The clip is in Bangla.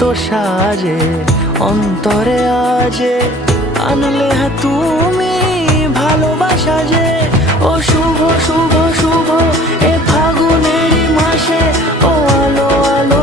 এত সাজে অন্তরে আজে আনলে হ্যাঁ তুমি ভালোবাসা যে। ও শুভ শুভ শুভ এ ফাগুনেরই মাসে, ও আলো আলো